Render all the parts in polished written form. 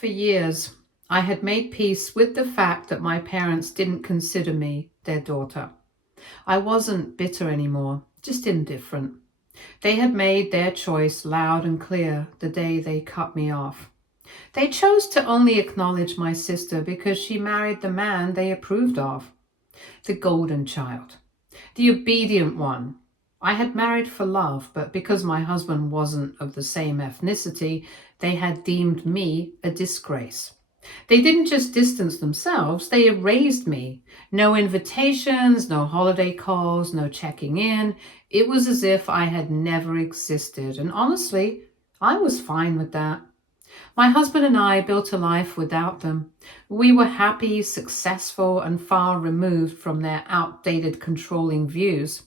For years, I had made peace with the fact that my parents didn't consider me their daughter. I wasn't bitter anymore, just indifferent. They had made their choice loud and clear the day they cut me off. They chose to only acknowledge my sister because she married the man they approved of, the golden child, the obedient one. I had married for love, but because my husband wasn't of the same ethnicity, they had deemed me a disgrace. They didn't just distance themselves, they erased me. No invitations, no holiday calls, no checking in. It was as if I had never existed, and honestly, I was fine with that. My husband and I built a life without them. We were happy, successful, and far removed from their outdated, controlling views.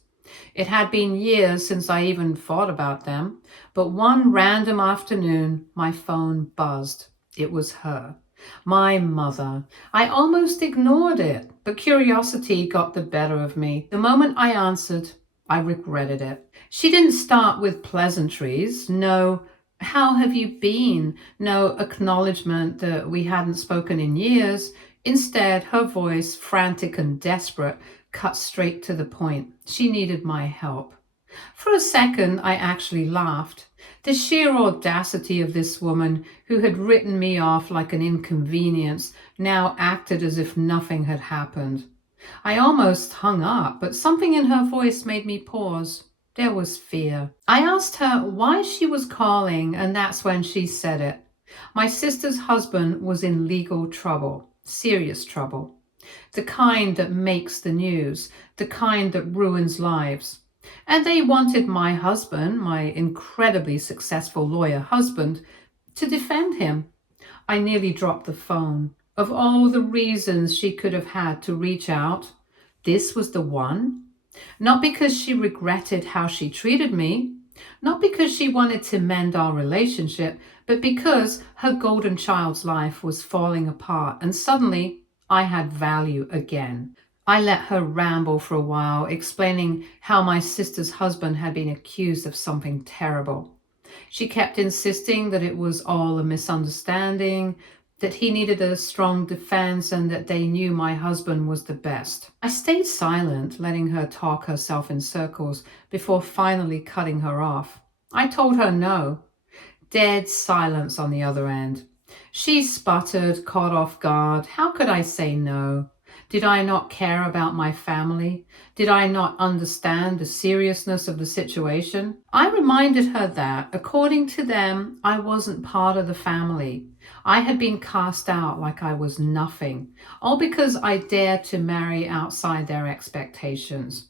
It had been years since I even thought about them, but one random afternoon, my phone buzzed. It was her, my mother. I almost ignored it, but curiosity got the better of me. The moment I answered, I regretted it. She didn't start with pleasantries. No, "How have you been?" No acknowledgement that we hadn't spoken in years. Instead, her voice, frantic and desperate, cut straight to the point. She needed my help. For a second, I actually laughed. The sheer audacity of this woman, who had written me off like an inconvenience, now acted as if nothing had happened. I almost hung up, but something in her voice made me pause. There was fear. I asked her why she was calling, and that's when she said it. My sister's husband was in legal trouble, serious trouble. The kind that makes the news, the kind that ruins lives. And they wanted my husband, my incredibly successful lawyer husband, to defend him. I nearly dropped the phone. Of all the reasons she could have had to reach out, this was the one. Not because she regretted how she treated me, not because she wanted to mend our relationship, but because her golden child's life was falling apart and suddenly I had value again. I let her ramble for a while, explaining how my sister's husband had been accused of something terrible. She kept insisting that it was all a misunderstanding, that he needed a strong defense, and that they knew my husband was the best. I stayed silent, letting her talk herself in circles before finally cutting her off. I told her no. Dead silence on the other end. She sputtered, caught off guard. How could I say no? Did I not care about my family? Did I not understand the seriousness of the situation? I reminded her that, according to them, I wasn't part of the family. I had been cast out like I was nothing, all because I dared to marry outside their expectations.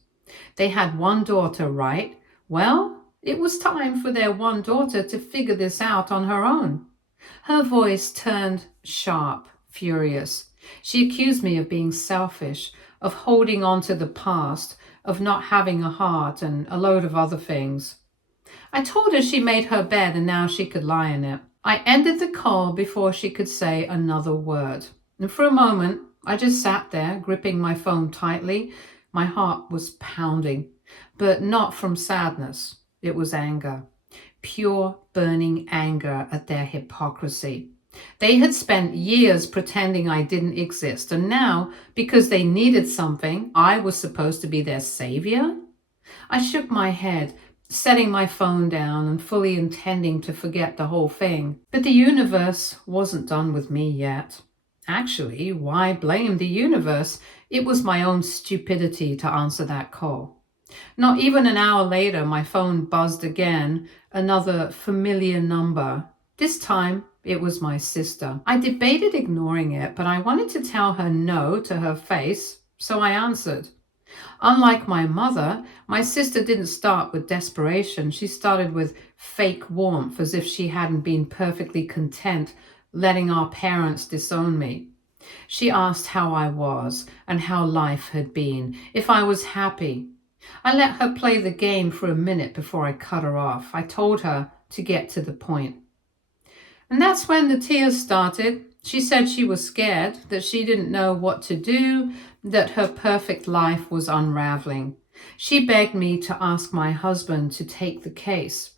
They had one daughter, right? Well, it was time for their one daughter to figure this out on her own. Her voice turned sharp, furious. She accused me of being selfish, of holding on to the past, of not having a heart, and a load of other things. I told her she made her bed and now she could lie in it. I ended the call before she could say another word. And for a moment, I just sat there, gripping my phone tightly. My heart was pounding, but not from sadness. It was anger. Pure, burning anger at their hypocrisy. They had spent years pretending I didn't exist, and now, because they needed something, I was supposed to be their savior? I shook my head, setting my phone down and fully intending to forget the whole thing. But the universe wasn't done with me yet. Actually, why blame the universe? It was my own stupidity to answer that call. Not even an hour later, my phone buzzed again, another familiar number. This time, it was my sister. I debated ignoring it, but I wanted to tell her no to her face, so I answered. Unlike my mother, my sister didn't start with desperation. She started with fake warmth, as if she hadn't been perfectly content letting our parents disown me. She asked how I was and how life had been, if I was happy. I let her play the game for a minute before I cut her off. I told her to get to the point. And that's when the tears started. She said she was scared, that she didn't know what to do, that her perfect life was unraveling. She begged me to ask my husband to take the case.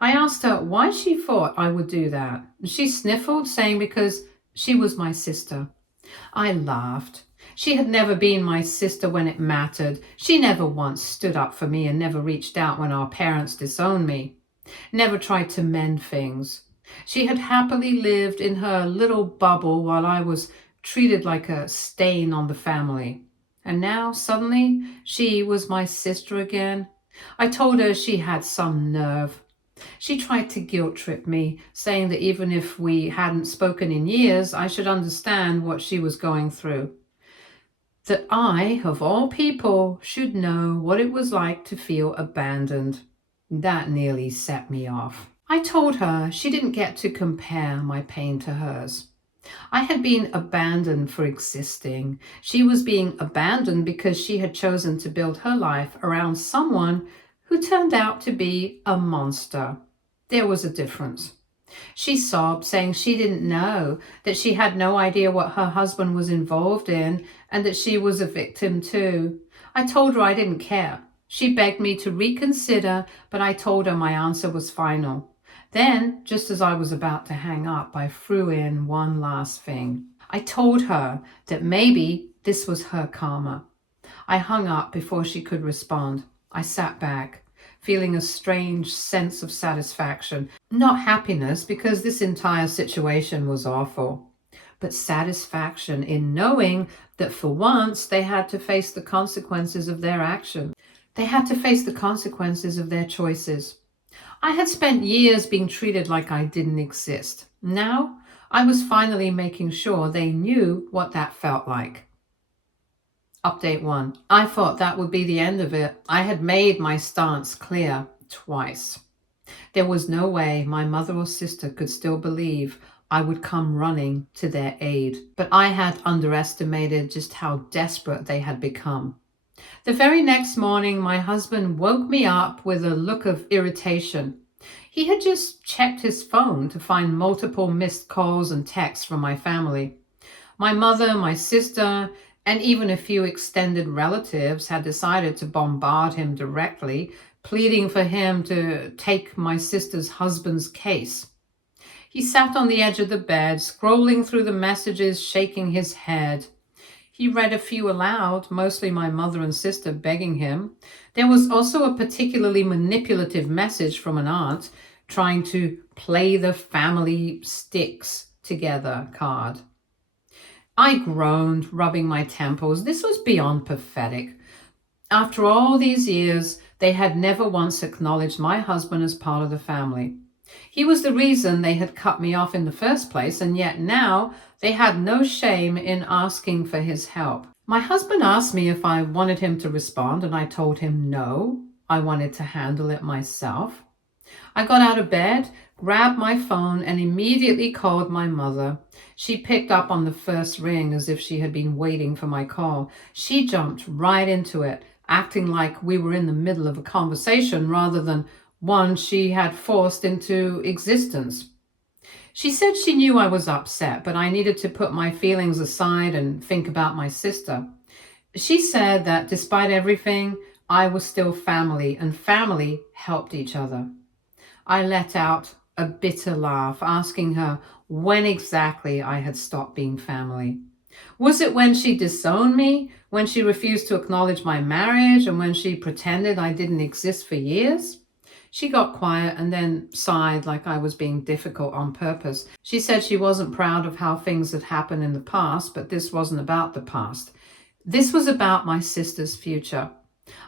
I asked her why she thought I would do that. She sniffled, saying because she was my sister. I laughed. She had never been my sister when it mattered. She never once stood up for me and never reached out when our parents disowned me. Never tried to mend things. She had happily lived in her little bubble while I was treated like a stain on the family. And now, suddenly, she was my sister again. I told her she had some nerve. She tried to guilt trip me, saying that even if we hadn't spoken in years, I should understand what she was going through. That I, of all people, should know what it was like to feel abandoned. That nearly set me off. I told her she didn't get to compare my pain to hers. I had been abandoned for existing. She was being abandoned because she had chosen to build her life around someone who turned out to be a monster. There was a difference. She sobbed, saying she didn't know, that she had no idea what her husband was involved in, and that she was a victim too. I told her I didn't care. She begged me to reconsider, but I told her my answer was final. Then, just as I was about to hang up, I threw in one last thing. I told her that maybe this was her karma. I hung up before she could respond. I sat back, feeling a strange sense of satisfaction. Not happiness, because this entire situation was awful, but satisfaction in knowing that for once they had to face the consequences of their actions. They had to face the consequences of their choices. I had spent years being treated like I didn't exist. Now, I was finally making sure they knew what that felt like. Update 1. I thought that would be the end of it. I had made my stance clear twice. There was no way my mother or sister could still believe I would come running to their aid. But I had underestimated just how desperate they had become. The very next morning, my husband woke me up with a look of irritation. He had just checked his phone to find multiple missed calls and texts from my family. My mother, my sister, and even a few extended relatives had decided to bombard him directly, pleading for him to take my sister's husband's case. He sat on the edge of the bed, scrolling through the messages, shaking his head. He read a few aloud, mostly my mother and sister begging him. There was also a particularly manipulative message from an aunt trying to play the family sticks together card. I groaned, rubbing my temples. This was beyond pathetic. After all these years, they had never once acknowledged my husband as part of the family. He was the reason they had cut me off in the first place, and yet now they had no shame in asking for his help. My husband asked me if I wanted him to respond, and I told him no, I wanted to handle it myself. I got out of bed, grabbed my phone, and immediately called my mother. She picked up on the first ring as if she had been waiting for my call. She jumped right into it, acting like we were in the middle of a conversation rather than one she had forced into existence. She said she knew I was upset, but I needed to put my feelings aside and think about my sister. She said that despite everything, I was still family, and family helped each other. I let out a bitter laugh, asking her when exactly I had stopped being family. Was it when she disowned me, when she refused to acknowledge my marriage, and when she pretended I didn't exist for years? She got quiet and then sighed like I was being difficult on purpose. She said she wasn't proud of how things had happened in the past, but this wasn't about the past. This was about my sister's future.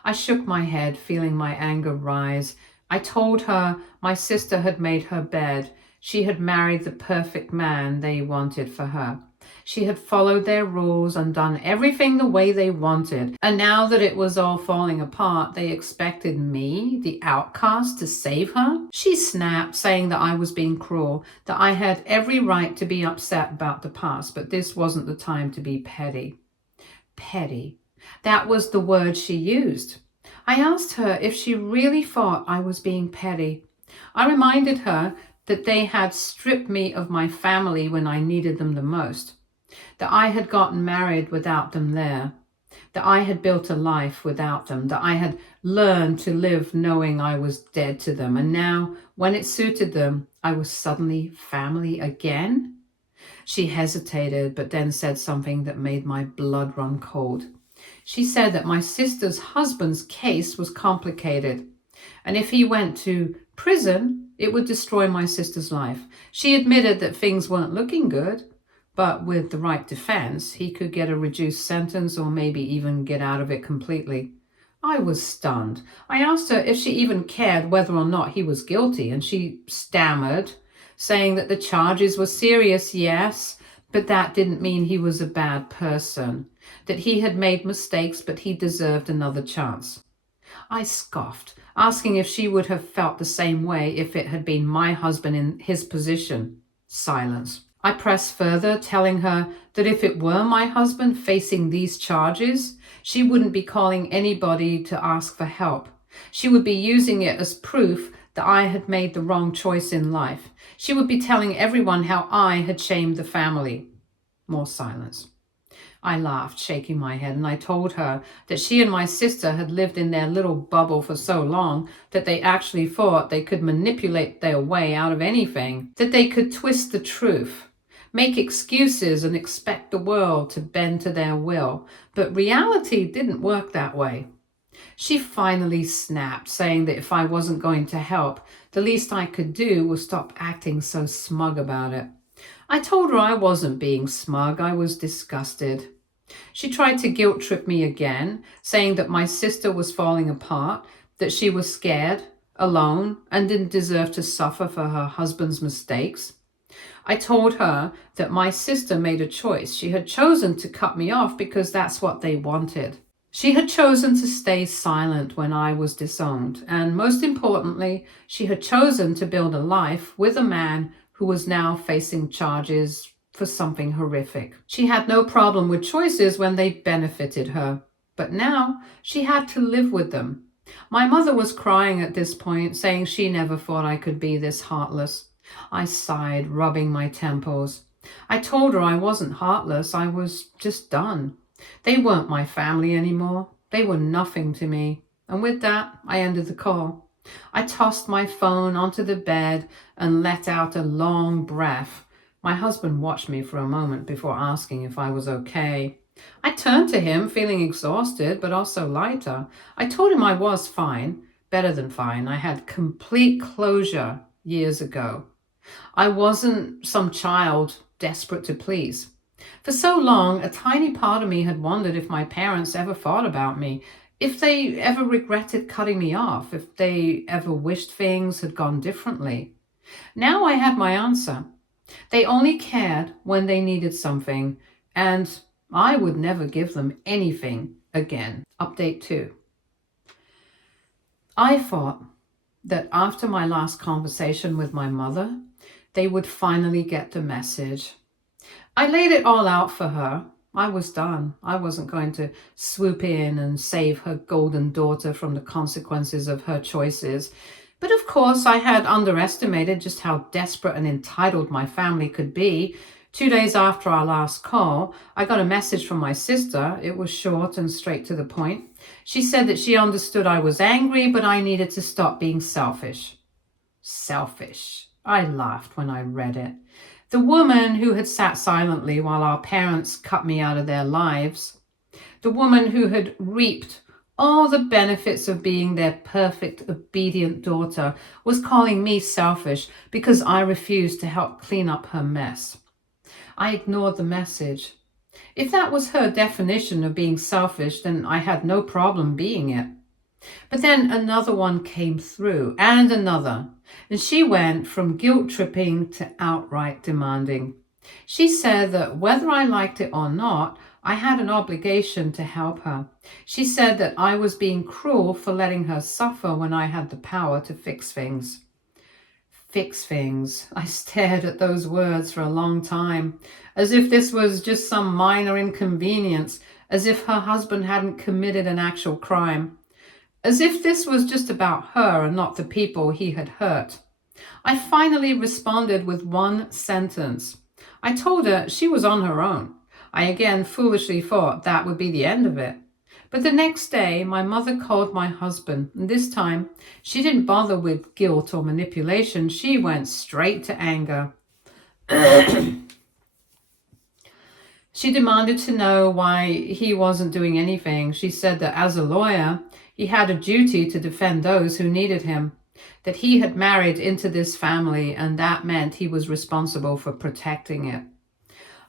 I shook my head, feeling my anger rise. I told her my sister had made her bed. She had married the perfect man they wanted for her. She had followed their rules and done everything the way they wanted. And now that it was all falling apart, they expected me, the outcast, to save her? She snapped, saying that I was being cruel, that I had every right to be upset about the past, but this wasn't the time to be petty. Petty. That was the word she used. I asked her if she really thought I was being petty. I reminded her that they had stripped me of my family when I needed them the most, that I had gotten married without them there, that I had built a life without them, that I had learned to live knowing I was dead to them. And now, when it suited them, I was suddenly family again. She hesitated, but then said something that made my blood run cold. She said that my sister's husband's case was complicated, and if he went to prison, it would destroy my sister's life. She admitted that things weren't looking good, but with the right defense, he could get a reduced sentence or maybe even get out of it completely. I was stunned. I asked her if she even cared whether or not he was guilty, and she stammered, saying that the charges were serious, yes, but that didn't mean he was a bad person, that he had made mistakes, but he deserved another chance. I scoffed, asking if she would have felt the same way if it had been my husband in his position. Silence. I pressed further, telling her that if it were my husband facing these charges, she wouldn't be calling anybody to ask for help. She would be using it as proof that I had made the wrong choice in life. She would be telling everyone how I had shamed the family. More silence. I laughed, shaking my head, and I told her that she and my sister had lived in their little bubble for so long that they actually thought they could manipulate their way out of anything, that they could twist the truth, make excuses and expect the world to bend to their will. But reality didn't work that way. She finally snapped, saying that if I wasn't going to help, the least I could do was stop acting so smug about it. I told her I wasn't being smug, I was disgusted. She tried to guilt trip me again, saying that my sister was falling apart, that she was scared, alone, and didn't deserve to suffer for her husband's mistakes. I told her that my sister made a choice. She had chosen to cut me off because that's what they wanted. She had chosen to stay silent when I was disowned, and most importantly, she had chosen to build a life with a man who was now facing charges for something horrific. She had no problem with choices when they benefited her, but now she had to live with them. My mother was crying at this point, saying she never thought I could be this heartless. I sighed, rubbing my temples. I told her I wasn't heartless, I was just done. They weren't my family anymore. They were nothing to me. And with that, I ended the call. I tossed my phone onto the bed and let out a long breath. My husband watched me for a moment before asking if I was okay. I turned to him, feeling exhausted, but also lighter. I told him I was fine, better than fine. I had complete closure years ago. I wasn't some child desperate to please. For so long, a tiny part of me had wondered if my parents ever thought about me, if they ever regretted cutting me off, if they ever wished things had gone differently. Now I had my answer. They only cared when they needed something, and I would never give them anything again. Update 2. I thought that after my last conversation with my mother, they would finally get the message. I laid it all out for her. I was done. I wasn't going to swoop in and save her golden daughter from the consequences of her choices. But of course, I had underestimated just how desperate and entitled my family could be. 2 days after our last call, I got a message from my sister. It was short and straight to the point. She said that she understood I was angry, but I needed to stop being selfish. Selfish. I laughed when I read it. The woman who had sat silently while our parents cut me out of their lives. The woman who had reaped all the benefits of being their perfect, obedient daughter was calling me selfish because I refused to help clean up her mess. I ignored the message. If that was her definition of being selfish, then I had no problem being it. But then another one came through, and another, and she went from guilt-tripping to outright demanding. She said that whether I liked it or not, I had an obligation to help her. She said that I was being cruel for letting her suffer when I had the power to fix things. Fix things. I stared at those words for a long time, as if this was just some minor inconvenience, as if her husband hadn't committed an actual crime, as if this was just about her and not the people he had hurt. I finally responded with one sentence. I told her she was on her own. I again foolishly thought that would be the end of it. But the next day, my mother called my husband, and this time she didn't bother with guilt or manipulation. She went straight to anger. She demanded to know why he wasn't doing anything. She said that as a lawyer, he had a duty to defend those who needed him, that he had married into this family, and that meant he was responsible for protecting it.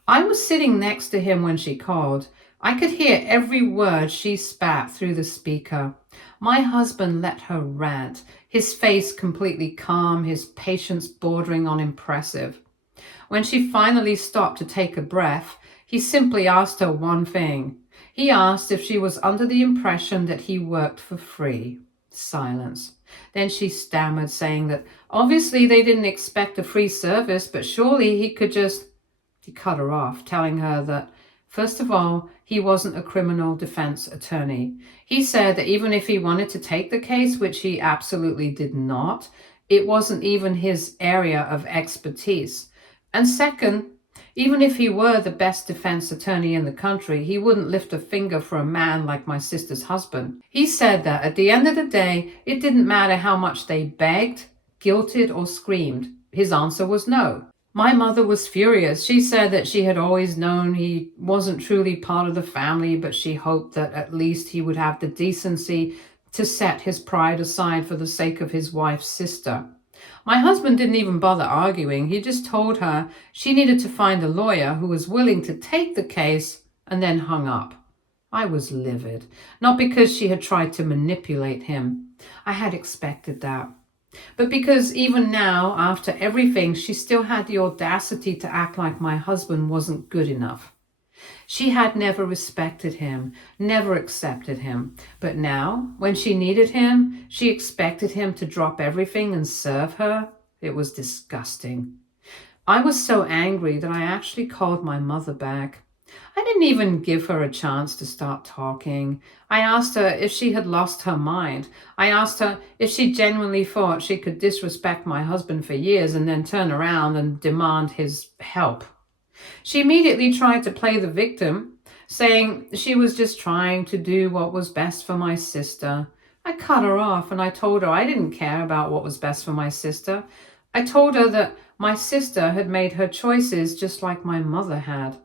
I was sitting next to him when she called. I could hear every word she spat through the speaker. My husband let her rant, his face completely calm, his patience bordering on impressive. When she finally stopped to take a breath, he simply asked her one thing. He asked if she was under the impression that he worked for free. Silence. Then she stammered, saying that obviously they didn't expect a free service, but surely he could just... He cut her off, telling her that, first of all, he wasn't a criminal defense attorney. He said that even if he wanted to take the case, which he absolutely did not, it wasn't even his area of expertise. And second, even if he were the best defense attorney in the country, he wouldn't lift a finger for a man like my sister's husband. He said that at the end of the day, it didn't matter how much they begged, guilted, or screamed. His answer was no. My mother was furious. She said that she had always known he wasn't truly part of the family, but she hoped that at least he would have the decency to set his pride aside for the sake of his wife's sister. My husband didn't even bother arguing. He just told her she needed to find a lawyer who was willing to take the case, and then hung up. I was livid, not because she had tried to manipulate him. I had expected that. But because even now, after everything, she still had the audacity to act like my husband wasn't good enough. She had never respected him, never accepted him. But now, when she needed him, she expected him to drop everything and serve her. It was disgusting. I was so angry that I actually called my mother back. I didn't even give her a chance to start talking. I asked her if she had lost her mind. I asked her if she genuinely thought she could disrespect my husband for years and then turn around and demand his help. She immediately tried to play the victim, saying she was just trying to do what was best for my sister. I cut her off and I told her I didn't care about what was best for my sister. I told her that my sister had made her choices just like my mother had.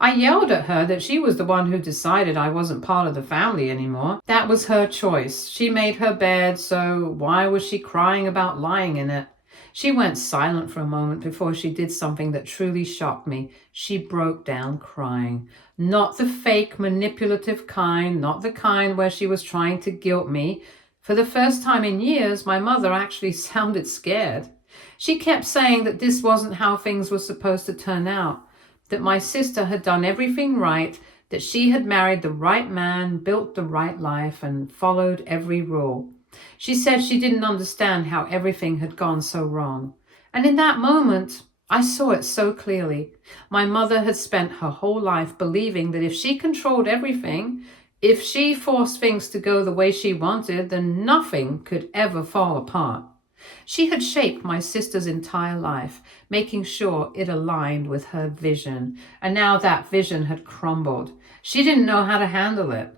I yelled at her that she was the one who decided I wasn't part of the family anymore. That was her choice. She made her bed, so why was she crying about lying in it? She went silent for a moment before she did something that truly shocked me. She broke down crying. Not the fake, manipulative kind, not the kind where she was trying to guilt me. For the first time in years, my mother actually sounded scared. She kept saying that this wasn't how things were supposed to turn out, that my sister had done everything right, that she had married the right man, built the right life, and followed every rule. She said she didn't understand how everything had gone so wrong. And in that moment, I saw it so clearly. My mother had spent her whole life believing that if she controlled everything, if she forced things to go the way she wanted, then nothing could ever fall apart. She had shaped my sister's entire life, making sure it aligned with her vision. And now that vision had crumbled. She didn't know how to handle it.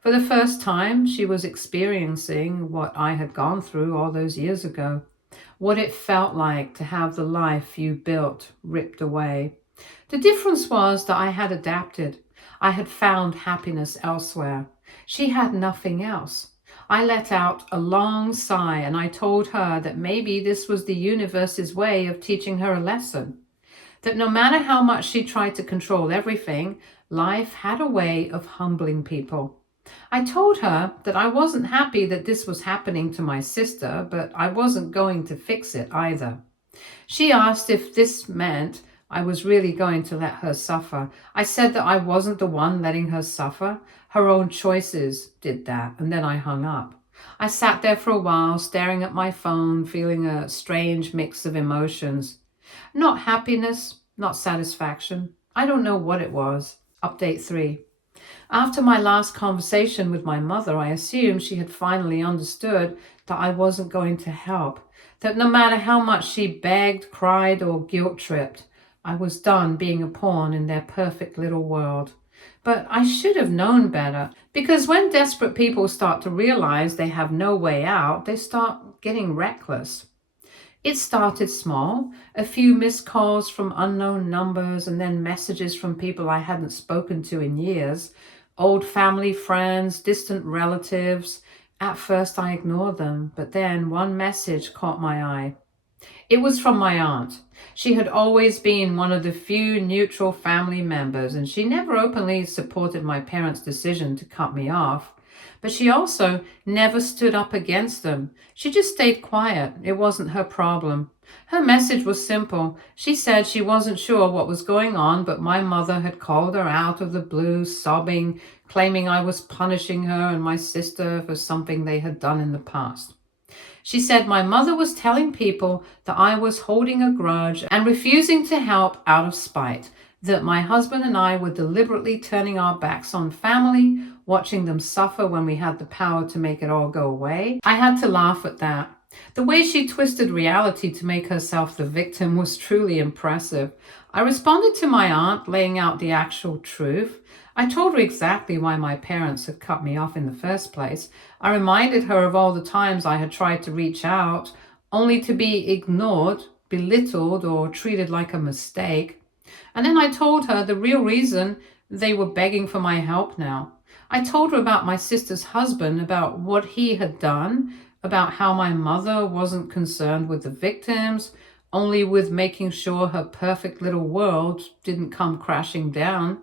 For the first time, she was experiencing what I had gone through all those years ago, what it felt like to have the life you built ripped away. The difference was that I had adapted. I had found happiness elsewhere. She had nothing else. I let out a long sigh and I told her that maybe this was the universe's way of teaching her a lesson. That no matter how much she tried to control everything, life had a way of humbling people. I told her that I wasn't happy that this was happening to my sister, but I wasn't going to fix it either. She asked if this meant I was really going to let her suffer. I said that I wasn't the one letting her suffer. Her own choices did that, and then I hung up. I sat there for a while, staring at my phone, feeling a strange mix of emotions. Not happiness, not satisfaction. I don't know what it was. Update 3. After my last conversation with my mother, I assumed she had finally understood that I wasn't going to help, that no matter how much she begged, cried, or guilt-tripped, I was done being a pawn in their perfect little world. But I should have known better, because when desperate people start to realize they have no way out, they start getting reckless. It started small, a few missed calls from unknown numbers, and then messages from people I hadn't spoken to in years, old family friends, distant relatives. At first I ignored them, but then one message caught my eye. It was from my aunt. She had always been one of the few neutral family members, and she never openly supported my parents' decision to cut me off. But she also never stood up against them. She just stayed quiet. It wasn't her problem. Her message was simple. She said she wasn't sure what was going on, but my mother had called her out of the blue, sobbing, claiming I was punishing her and my sister for something they had done in the past. She said my mother was telling people that I was holding a grudge and refusing to help out of spite, that my husband and I were deliberately turning our backs on family, watching them suffer when we had the power to make it all go away. I had to laugh at that. The way she twisted reality to make herself the victim was truly impressive. I responded to my aunt, laying out the actual truth. I told her exactly why my parents had cut me off in the first place. I reminded her of all the times I had tried to reach out, only to be ignored, belittled, or treated like a mistake. And then I told her the real reason they were begging for my help now. I told her about my sister's husband, about what he had done, about how my mother wasn't concerned with the victims, only with making sure her perfect little world didn't come crashing down.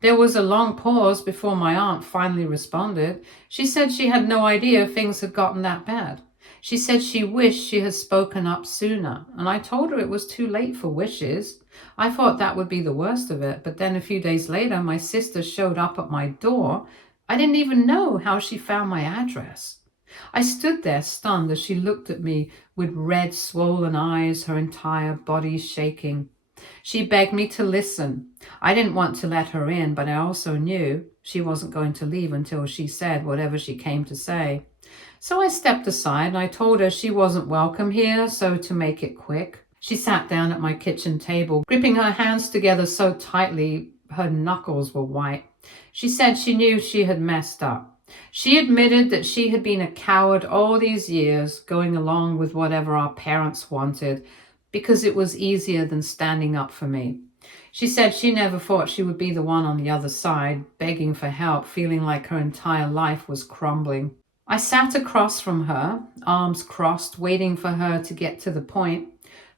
There was a long pause before my aunt finally responded. She said she had no idea things had gotten that bad. She said she wished she had spoken up sooner, and I told her it was too late for wishes. I thought that would be the worst of it, but then a few days later, my sister showed up at my door. I didn't even know how she found my address. I stood there stunned as she looked at me with red, swollen eyes, her entire body shaking. She begged me to listen. I didn't want to let her in, but I also knew she wasn't going to leave until she said whatever she came to say. So I stepped aside and I told her she wasn't welcome here, so to make it quick. She sat down at my kitchen table, gripping her hands together so tightly her knuckles were white. She said she knew she had messed up. She admitted that she had been a coward all these years, going along with whatever our parents wanted, because it was easier than standing up for me. She said she never thought she would be the one on the other side, begging for help, feeling like her entire life was crumbling. I sat across from her, arms crossed, waiting for her to get to the point.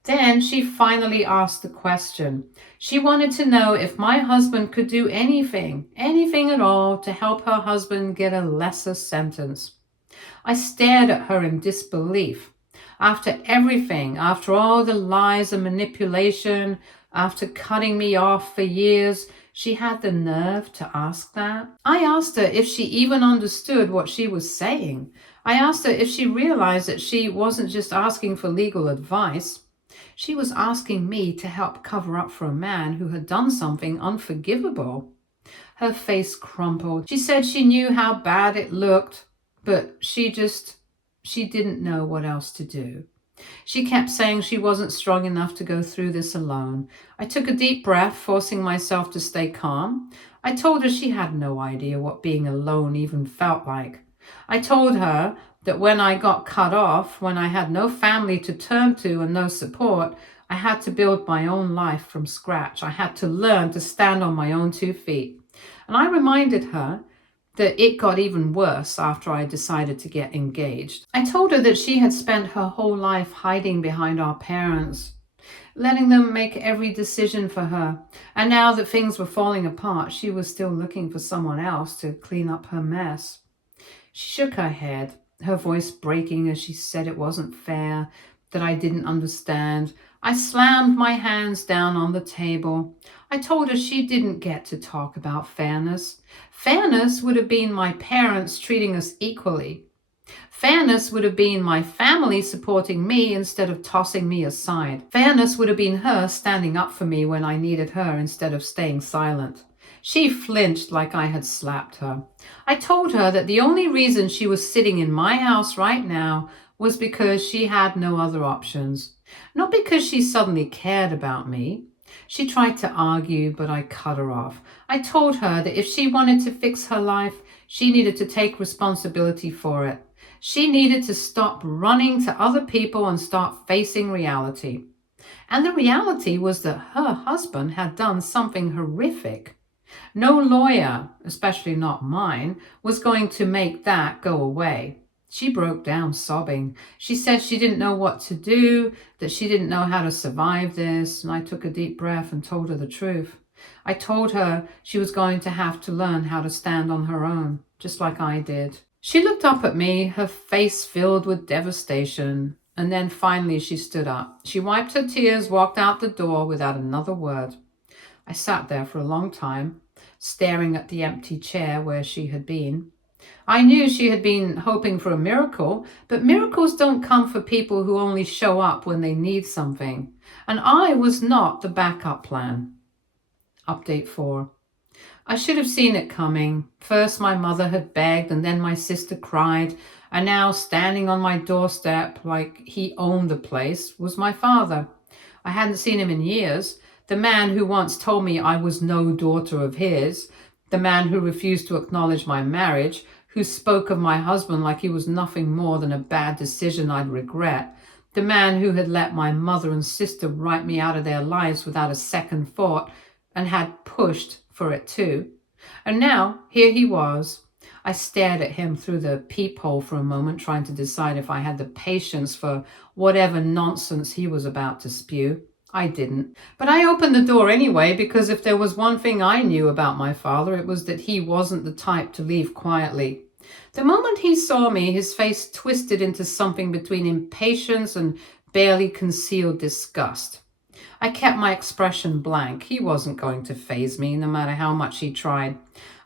Then she finally asked the question. She wanted to know if my husband could do anything at all to help her husband get a lesser sentence. I stared at her in disbelief. After everything, after all the lies and manipulation, after cutting me off for years, she had the nerve to ask that. I asked her if she even understood what she was saying. I asked her if she realized that she wasn't just asking for legal advice. She was asking me to help cover up for a man who had done something unforgivable. Her face crumpled. She said she knew how bad it looked, but she didn't know what else to do. She kept saying she wasn't strong enough to go through this alone. I took a deep breath, forcing myself to stay calm. I told her she had no idea what being alone even felt like. I told her that when I got cut off, when I had no family to turn to and no support, I had to build my own life from scratch. I had to learn to stand on my own 2 feet. And I reminded her that it got even worse after I decided to get engaged. I told her that she had spent her whole life hiding behind our parents, letting them make every decision for her. And now that things were falling apart, she was still looking for someone else to clean up her mess. She shook her head, her voice breaking as she said it wasn't fair, that I didn't understand. I slammed my hands down on the table. I told her she didn't get to talk about fairness. Fairness would have been my parents treating us equally. Fairness would have been my family supporting me instead of tossing me aside. Fairness would have been her standing up for me when I needed her instead of staying silent. She flinched like I had slapped her. I told her that the only reason she was sitting in my house right now was because she had no other options. Not because she suddenly cared about me. She tried to argue, but I cut her off. I told her that if she wanted to fix her life, she needed to take responsibility for it. She needed to stop running to other people and start facing reality. And the reality was that her husband had done something horrific. No lawyer, especially not mine, was going to make that go away. She broke down sobbing. She said she didn't know what to do, that she didn't know how to survive this, and I took a deep breath and told her the truth. I told her she was going to have to learn how to stand on her own, just like I did. She looked up at me, her face filled with devastation, and then finally she stood up. She wiped her tears, walked out the door without another word. I sat there for a long time, staring at the empty chair where she had been. I knew she had been hoping for a miracle, but miracles don't come for people who only show up when they need something. And I was not the backup plan. Update 4. I should have seen it coming. First my mother had begged, and then my sister cried, and now standing on my doorstep like he owned the place was my father. I hadn't seen him in years. The man who once told me I was no daughter of his, the man who refused to acknowledge my marriage, who spoke of my husband like he was nothing more than a bad decision I'd regret, the man who had let my mother and sister write me out of their lives without a second thought and had pushed for it too. And now, here he was. I stared at him through the peephole for a moment, trying to decide if I had the patience for whatever nonsense he was about to spew. I didn't. But I opened the door anyway, because if there was one thing I knew about my father, it was that he wasn't the type to leave quietly. The moment he saw me, his face twisted into something between impatience and barely concealed disgust. I kept my expression blank. He wasn't going to faze me, no matter how much he tried.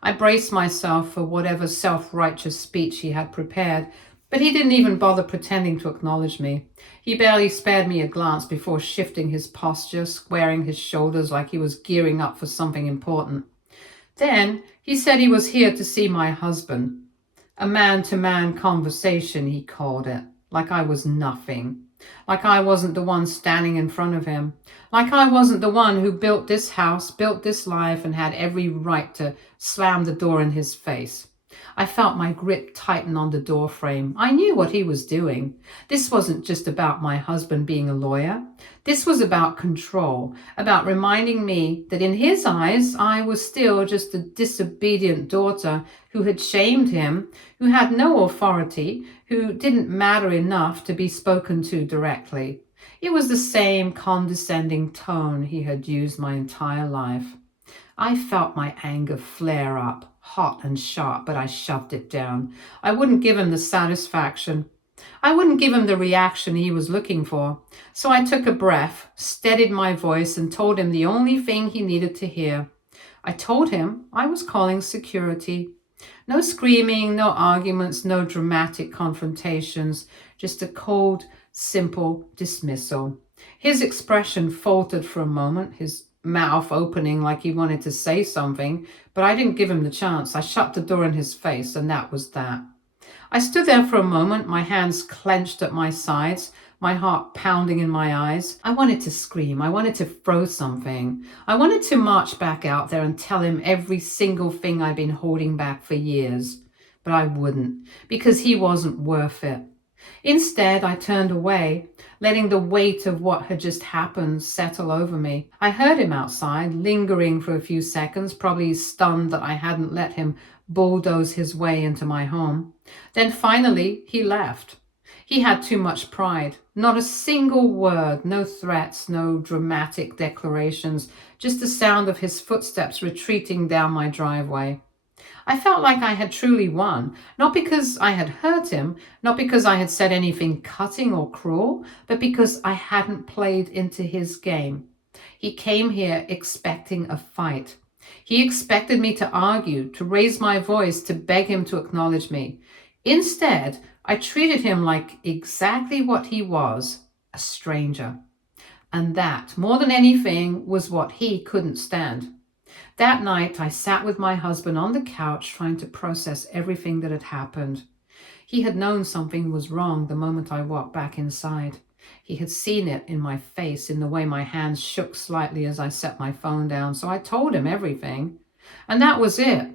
I braced myself for whatever self-righteous speech he had prepared, but he didn't even bother pretending to acknowledge me. He barely spared me a glance before shifting his posture, squaring his shoulders like he was gearing up for something important. Then he said he was here to see my husband. A man-to-man conversation, he called it, like I was nothing. Like I wasn't the one standing in front of him. Like I wasn't the one who built this house, built this life, and had every right to slam the door in his face. I felt my grip tighten on the door frame. I knew what he was doing. This wasn't just about my husband being a lawyer. This was about control, about reminding me that in his eyes, I was still just a disobedient daughter who had shamed him, who had no authority, who didn't matter enough to be spoken to directly. It was the same condescending tone he had used my entire life. I felt my anger flare up, hot and sharp, but I shoved it down. I wouldn't give him the satisfaction. I wouldn't give him the reaction he was looking for. So I took a breath, steadied my voice, and told him the only thing he needed to hear. I told him I was calling security. No screaming, no arguments, no dramatic confrontations, just a cold, simple dismissal. His expression faltered for a moment, his mouth opening like he wanted to say something, but I didn't give him the chance. I shut the door in his face, and that was that. I stood there for a moment, my hands clenched at my sides, my heart pounding in my eyes. I wanted to scream. I wanted to throw something. I wanted to march back out there and tell him every single thing I'd been holding back for years. But I wouldn't, because he wasn't worth it. Instead, I turned away, letting the weight of what had just happened settle over me. I heard him outside, lingering for a few seconds, probably stunned that I hadn't let him bulldoze his way into my home. Then finally, he left. He had too much pride. Not a single word, no threats, no dramatic declarations, just the sound of his footsteps retreating down my driveway. I felt like I had truly won, not because I had hurt him, not because I had said anything cutting or cruel, but because I hadn't played into his game. He came here expecting a fight. He expected me to argue, to raise my voice, to beg him to acknowledge me. Instead, I treated him like exactly what he was, a stranger. And that, more than anything, was what he couldn't stand. That night, I sat with my husband on the couch trying to process everything that had happened. He had known something was wrong the moment I walked back inside. He had seen it in my face, in the way my hands shook slightly as I set my phone down, so I told him everything. And that was it.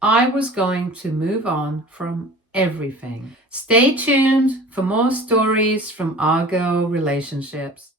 I was going to move on from everything. Stay tuned for more stories from our girl relationships.